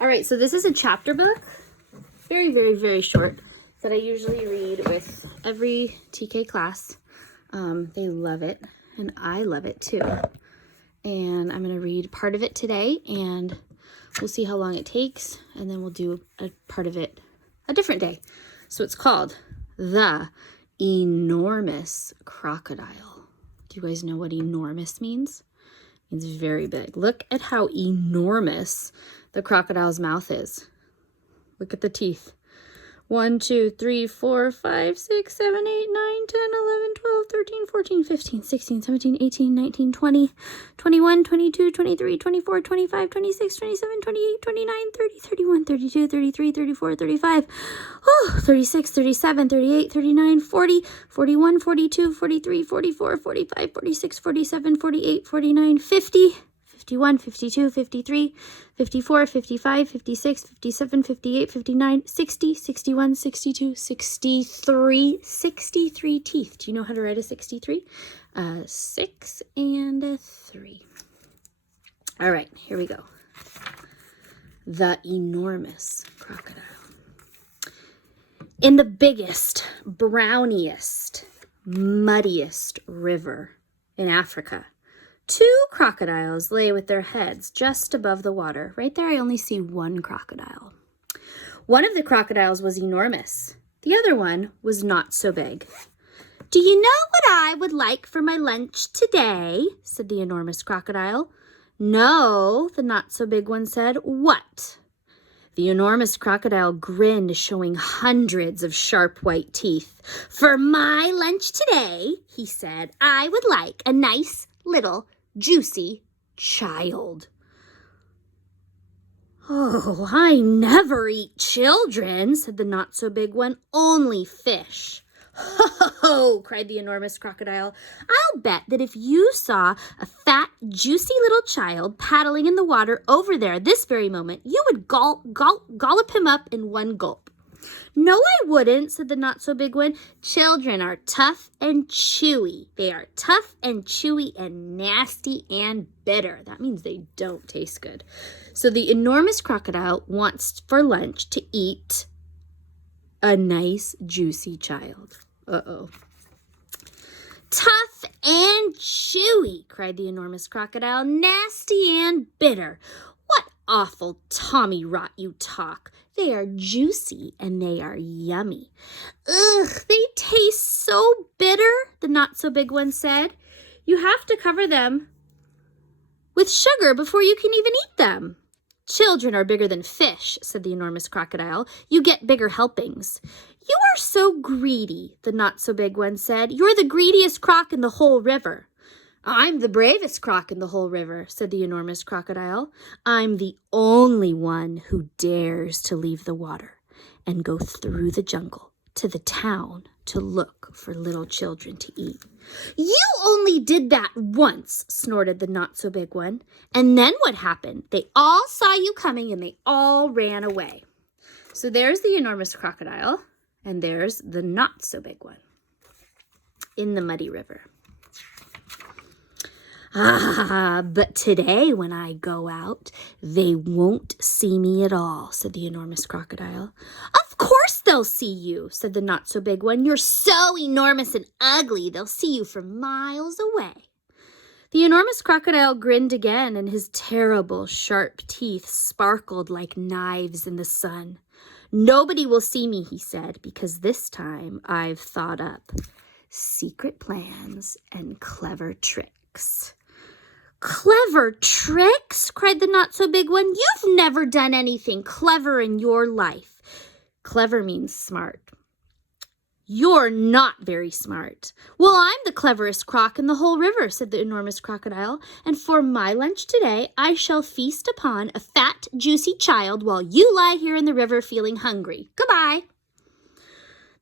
All right, so this is a chapter book, very, very, very short, that I usually read with every TK class. They love it, and I love it too. And I'm going to read part of it today, and we'll see how long it takes, and then we'll do a part of it a different day. So it's called The Enormous Crocodile. Do you guys know what enormous means? It means very big. Look at how enormous the crocodile's mouth is. Look at the teeth. 1, 2, 3, 4, 5, 6, 7, 8, 9, 10, 11, 12, 13, 14, 15, 16, 17, 18, 19, 20, 21, 22, 23, 24, 25, 26, 27, 28, 29, 30, 31, 32, 33, 34, 35, 36, 37, 38, 39, 40, 41, 42, 43, 44, 45, 46, 47, 48, 49, 50, 51, 52, 53, 54, 55, 56, 57, 58, 59, 60, 61, 62, 63 teeth. Do you know how to write a 63? 6 and a 3. All right, here we go. The Enormous Crocodile. In the biggest, browniest, muddiest river in Africa, 2 crocodiles lay with their heads just above the water. Right there, I only see one crocodile. One of the crocodiles was enormous. The other one was not so big. "Do you know what I would like for my lunch today?" said the enormous crocodile. "No," the not so big one said. "What?" The enormous crocodile grinned, showing hundreds of sharp white teeth. "For my lunch today," he said, "I would like a nice little juicy child." "Oh, I never eat children," said the not-so-big one. "Only fish." "Ho, ho, ho," cried the enormous crocodile. "I'll bet that if you saw a fat, juicy little child paddling in the water over there this very moment, you would gollop him up in one gulp." "No, I wouldn't," said the not-so-big one. "Children are tough and chewy. They are tough and chewy and nasty and bitter." That means they don't taste good. So the enormous crocodile wants for lunch to eat a nice, juicy child. Uh-oh. "Tough and chewy," cried the enormous crocodile. "Nasty and bitter. What awful Tommy rot you talk. They are juicy and they are yummy." "Ugh, they taste so bitter," the not-so-big one said. "You have to cover them with sugar before you can even eat them." "Children are bigger than fish," said the enormous crocodile. "You get bigger helpings." "You are so greedy," the not-so-big one said. "You're the greediest croc in the whole river." "I'm the bravest croc in the whole river," said the enormous crocodile. "I'm the only one who dares to leave the water and go through the jungle to the town to look for little children to eat." "You only did that once," snorted the not-so-big one. "And then what happened? They all saw you coming and they all ran away." So there's the enormous crocodile, and there's the not-so-big one in the muddy river. "Ah, but today when I go out, they won't see me at all," said the enormous crocodile. "Of course they'll see you," said the not-so-big one. "You're so enormous and ugly, they'll see you from miles away." The enormous crocodile grinned again, and his terrible, sharp teeth sparkled like knives in the sun. "Nobody will see me," he said, "because this time I've thought up secret plans and clever tricks." "Clever tricks?" cried the not-so-big one. "You've never done anything clever in your life." "Clever means smart." "You're not very smart." "Well, I'm the cleverest croc in the whole river," said the enormous crocodile. "And for my lunch today, I shall feast upon a fat, juicy child while you lie here in the river feeling hungry. Goodbye."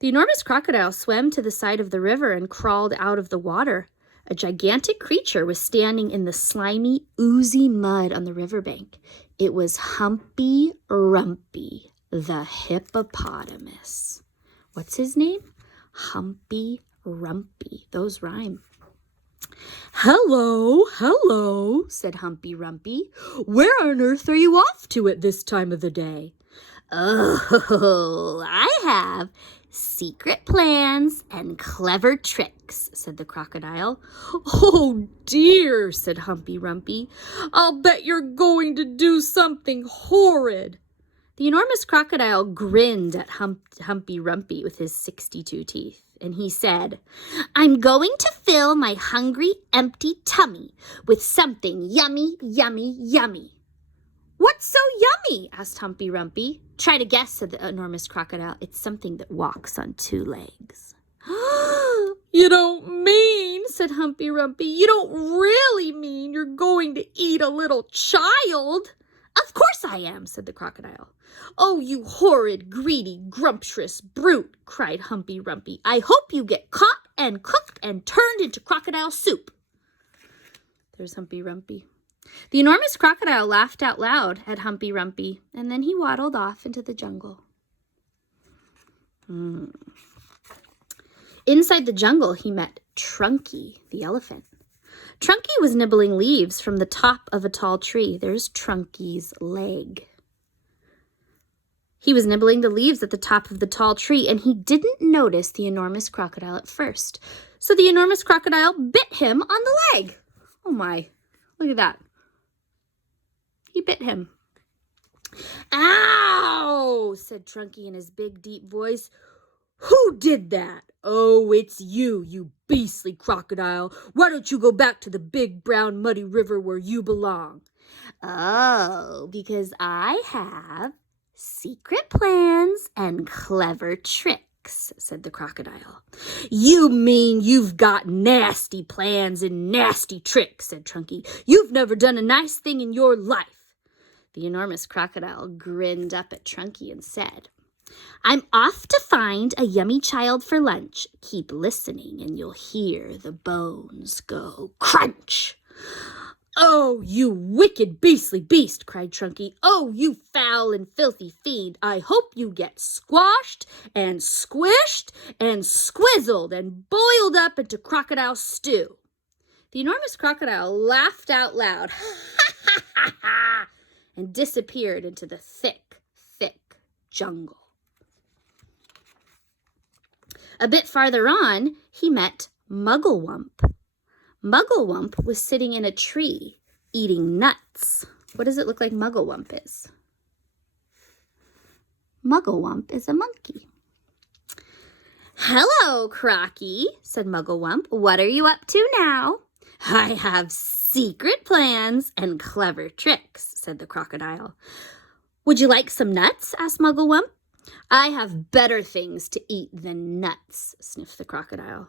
The enormous crocodile swam to the side of the river and crawled out of the water. A gigantic creature was standing in the slimy, oozy mud on the riverbank. It was Humpy Rumpy, the hippopotamus. What's his name? Humpy Rumpy. Those rhyme. "Hello, hello," said Humpy Rumpy. "Where on earth are you off to at this time of the day?" "Oh, I have secret plans and clever tricks," said the crocodile. "Oh dear," said Humpy Rumpy. "I'll bet you're going to do something horrid." The enormous crocodile grinned at Humpy Rumpy with his 62 teeth, and he said, "I'm going to fill my hungry, empty tummy with something yummy, yummy, yummy." "What's so yummy?" asked Humpy Rumpy. "Try to guess," said the enormous crocodile. "It's something that walks on two legs." "You don't mean," said Humpy Rumpy, "you don't really mean you're going to eat a little child?" "Of course I am," said the crocodile. "Oh, you horrid, greedy, grumptious brute," cried Humpy Rumpy. "I hope you get caught and cooked and turned into crocodile soup." There's Humpy Rumpy. The enormous crocodile laughed out loud at Humpy Rumpy, and then he waddled off into the jungle. Inside the jungle, he met Trunky, the elephant. Trunky was nibbling leaves from the top of a tall tree. There's Trunky's leg. He was nibbling the leaves at the top of the tall tree, and he didn't notice the enormous crocodile at first. So the enormous crocodile bit him on the leg. Oh my, look at that. He bit him. "Ow!" said Trunky in his big, deep voice. "Who did that?" "Oh, it's you, you beastly crocodile. Why don't you go back to the big, brown, muddy river where you belong?" "Oh, because I have secret plans and clever tricks," said the crocodile. "You mean you've got nasty plans and nasty tricks," said Trunky. "You've never done a nice thing in your life." The enormous crocodile grinned up at Trunky and said, "I'm off to find a yummy child for lunch. Keep listening and you'll hear the bones go crunch." "Oh, you wicked, beastly beast," cried Trunky. "Oh, you foul and filthy fiend. I hope you get squashed and squished and squizzled and boiled up into crocodile stew." The enormous crocodile laughed out loud and disappeared into the thick, thick jungle. A bit farther on, he met Mugglewump. Mugglewump was sitting in a tree eating nuts. What does it look like Mugglewump is? Mugglewump is a monkey. "Hello, Crocky," said Mugglewump. "What are you up to now?" "I have secret plans and clever tricks," said the crocodile. "Would you like some nuts?" asked Mugglewump. "I have better things to eat than nuts," sniffed the crocodile.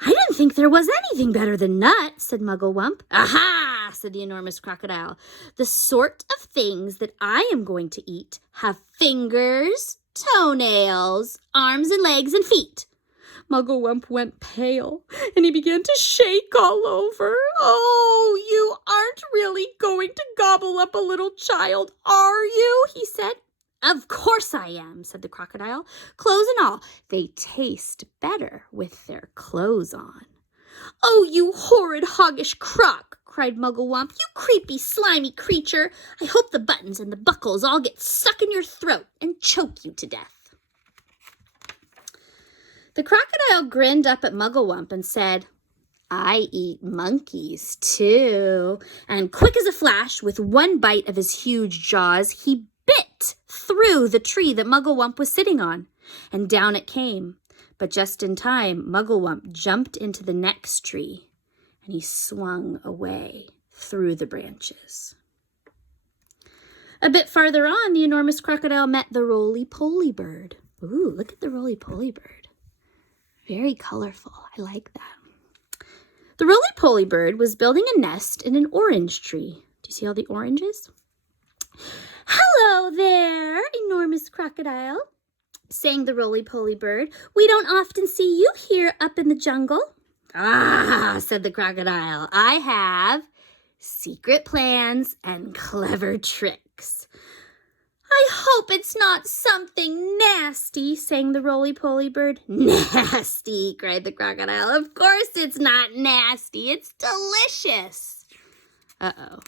"I didn't think there was anything better than nuts," said Mugglewump. "Aha!" said the enormous crocodile. "The sort of things that I am going to eat have fingers, toenails, arms and legs and feet." Mugglewump went pale, and he began to shake all over. "Oh, you aren't really going to gobble up a little child, are you?" he said. "Of course I am," said the crocodile. "Clothes and all. They taste better with their clothes on." "Oh, you horrid, hoggish croc," cried Mugglewump. "You creepy, slimy creature. I hope the buttons and the buckles all get stuck in your throat and choke you to death." The crocodile grinned up at Mugglewump and said, "I eat monkeys too." And quick as a flash, with one bite of his huge jaws, he bit through the tree that Mugglewump was sitting on, and down it came. But just in time, Mugglewump jumped into the next tree, and he swung away through the branches. A bit farther on, the enormous crocodile met the roly-poly bird. Ooh, look at the roly-poly bird. Very colorful. I like that. The roly-poly bird was building a nest in an orange tree. Do you see all the oranges? "Hello there, enormous crocodile," sang the roly-poly bird. "We don't often see you here up in the jungle." "Ah," said the crocodile, "I have secret plans and clever tricks." "I hope hope it's not something nasty, sang the roly-poly bird. Nasty, cried the crocodile. Of course it's not nasty. It's delicious. Uh-oh.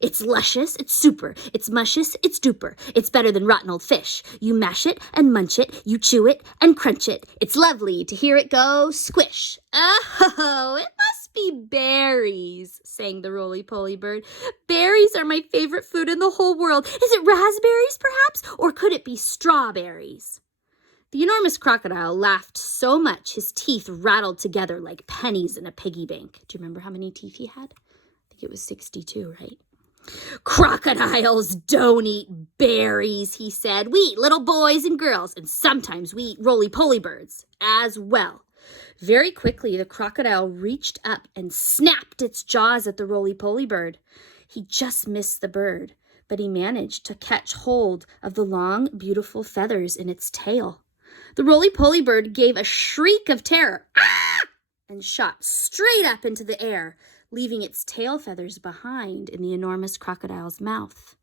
It's luscious, it's super, it's muscious, it's duper. It's better than rotten old fish. You mash it and munch it, you chew it and crunch it. It's lovely to hear it go squish. Oh, it must be berries, sang the roly-poly bird. Berries are my favorite food in the whole world. Is it raspberries, perhaps? Or could it be strawberries? The enormous crocodile laughed so much his teeth rattled together like pennies in a piggy bank. Do you remember how many teeth he had? I think it was 62, right? Crocodiles don't eat berries, he said. We eat little boys and girls, and sometimes we eat roly-poly birds as well. Very quickly, the crocodile reached up and snapped its jaws at the roly-poly bird. He just missed the bird, but he managed to catch hold of the long, beautiful feathers in its tail. The roly-poly bird gave a shriek of terror, ah! And shot straight up into the air, leaving its tail feathers behind in the enormous crocodile's mouth.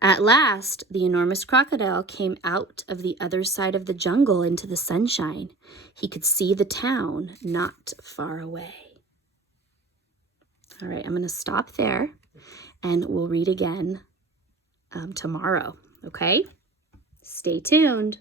At last, the enormous crocodile came out of the other side of the jungle into the sunshine. He could see the town not far away. All right, I'm going to stop there, and we'll read again tomorrow, okay? Stay tuned.